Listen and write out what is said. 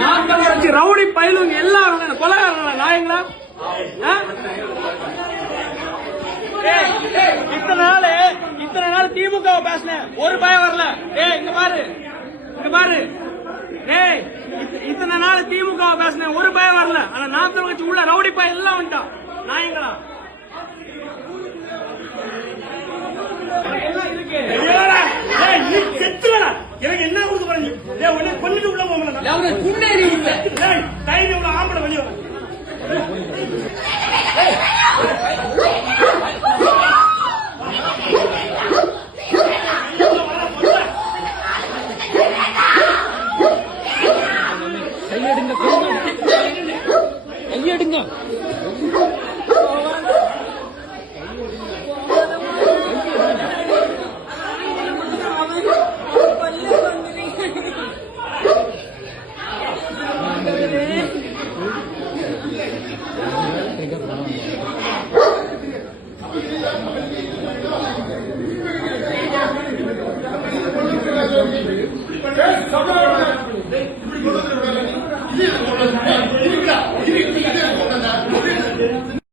நாற்பது ரவுடி பயிலுங்க எல்லாம் கொலகாரங்களா நாயங்களா? இத்தனை நாள் திமுக பேசினேன், ஒரு பயம் வரல. இங்க பாரு இத்தனை நாள் திமுக பேசினேன், ஒரு பயம் வரல. ஆனா நாம் தமிழர் கட்சி உள்ள ரவுடி பய எல்லாம் வந்துட்டான் நாயங்களா. எனக்கு என்ன கொடுக்க போறீங்க? கொண்டுட்டு உள்ள போகல ஆம்பளை வெளியே கையெடுங்க